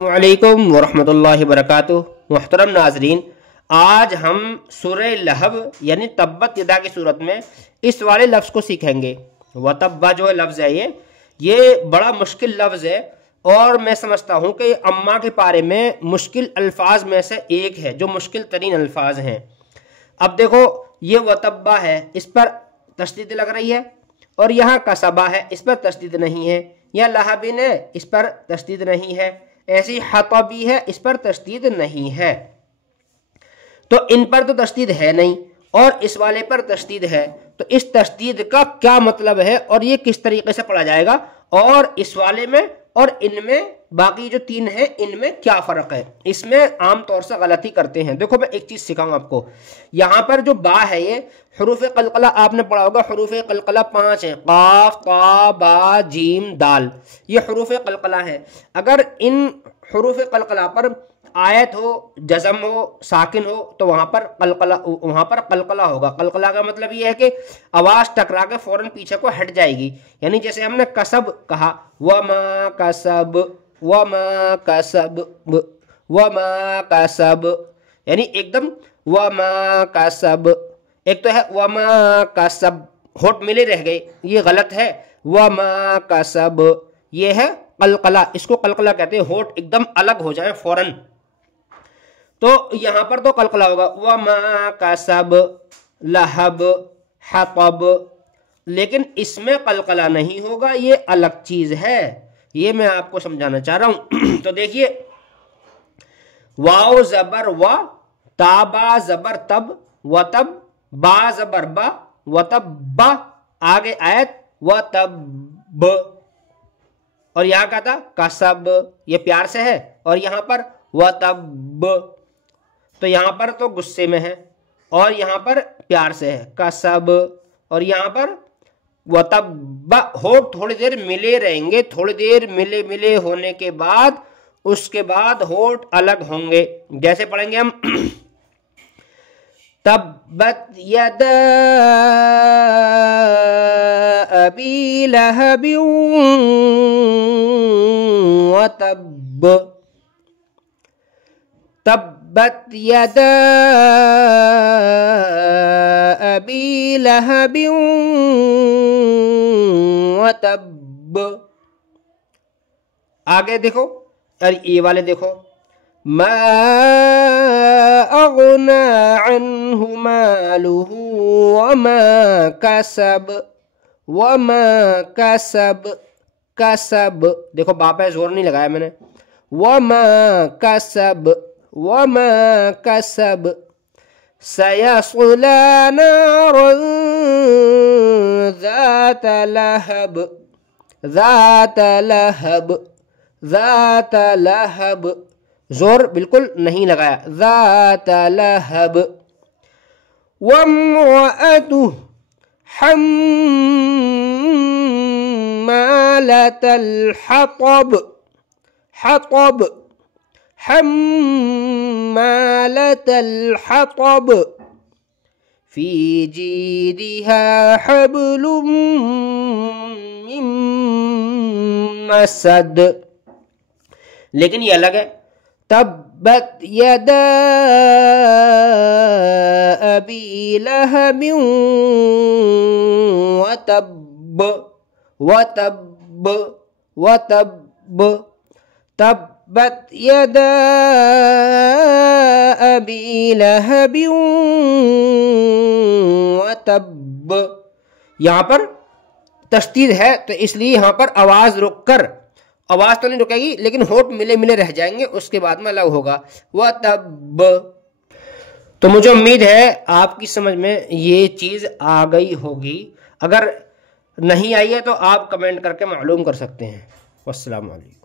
वालेकुम वरहमतुल्लाहि वबरकातुहू। मुहतरम नाजरीन, आज हम सूरह लहब यानी तब्बत यदा की सूरत में इस वाले लफ्ज़ को सीखेंगे। वतब्बा जो लफ्ज़ है ये बड़ा मुश्किल लफ्ज़ है और मैं समझता हूँ कि अम्मा के पारे में मुश्किल अल्फाज में से एक है, जो मुश्किल तरीन अल्फाज हैं। अब देखो, ये वतब्बा है, इस पर तशदीद लग रही है, और यहाँ कसबा है, इस पर तशदीद नहीं है। या लहबिन है, इस पर तशदीद नहीं है। ऐसी हतबी है, इस पर तशदीद नहीं है। तो इन पर तो तशदीद है नहीं और इस वाले पर तशदीद है, तो इस तशदीद का क्या मतलब है और ये किस तरीके से पढ़ा जाएगा, और इस वाले में और इनमें बाकी जो तीन है इनमें क्या फ़र्क है। इसमें आमतौर से गलती करते हैं। देखो, मैं एक चीज़ सिखाऊँ आपको। यहाँ पर जो बा है, ये हुरूफ कलकला आपने पढ़ा होगा। हुरूफ कलकला 5 है, काफ ता बा जीम दाल, ये हुरूफ कलकला है। अगर इन हुरूफ कलकला पर आयत हो, जज़म हो, साकिन हो, तो वहाँ पर कलकला होगा। कलकला का मतलब ये है कि आवाज़ टकरा के फ़ौरन पीछे को हट जाएगी। यानी जैसे हमने कसब कहा, वमा कसब, वमा कसब, वमा कसब, यानी एकदम वमा कसब। एक तो है वमा कसब, होठ मिले रह गए, ये गलत है। वमा कसब, ये है कलकला, इसको कलकला कहते हैं। होठ एकदम अलग हो जाए फ़ौरन, तो यहां पर तो कलकला होगा। वमा कसब लहब हतब, लेकिन इसमें कलकला नहीं होगा, ये अलग चीज है। ये मैं आपको समझाना चाह रहा हूं। तो देखिए, वाओ जबर व, ताबा जबर तब, वतब, बा जबर बा, वतब बा, आगे आयत वतब, और यहां क्या था कसब, ये प्यार से है, और यहां पर वतब, तो यहां पर तो गुस्से में है और यहां पर प्यार से है कसब, और यहां पर वतब। होठ थोड़ी देर मिले रहेंगे, थोड़ी देर मिले मिले होने के बाद उसके बाद होठ अलग होंगे। जैसे पढ़ेंगे हम, तब्बत यदा अबी लहब वतब, तब्बत यदा अबी लहब वतब। आगे देखो, और ये वाले देखो, मा अगना अन्हु मालुहु वमा कसब, वमा कसब, कसब, देखो बाप पे जोर नहीं लगाया मैंने। वमा कसब, वमा कसब, सयस्ला नारन ज़ात लहब, ज़ात लहब, ज़ात लहब, जोर बिल्कुल नहीं लगाया। ज़ात लहब, वम्रअतुहु हम्मालतल हतब, हतब, हम्मालतल हतब, फी जीदिहा हब्लुम मिन मसद, लेकिन ये अलग है। तब्बत यदा अबी लहब वतब, वतब, वतब, तब्बत यदा अबी लहब वतब। यहां पर तशदीद है, तो इसलिए यहां पर आवाज रुककर, आवाज तो नहीं रुकेगी लेकिन होठ मिले मिले रह जाएंगे, उसके बाद में अलग होगा वतब। तो मुझे उम्मीद है आपकी समझ में ये चीज आ गई होगी। अगर नहीं आई है तो आप कमेंट करके मालूम कर सकते हैं। वस्सलाम वालेकुम।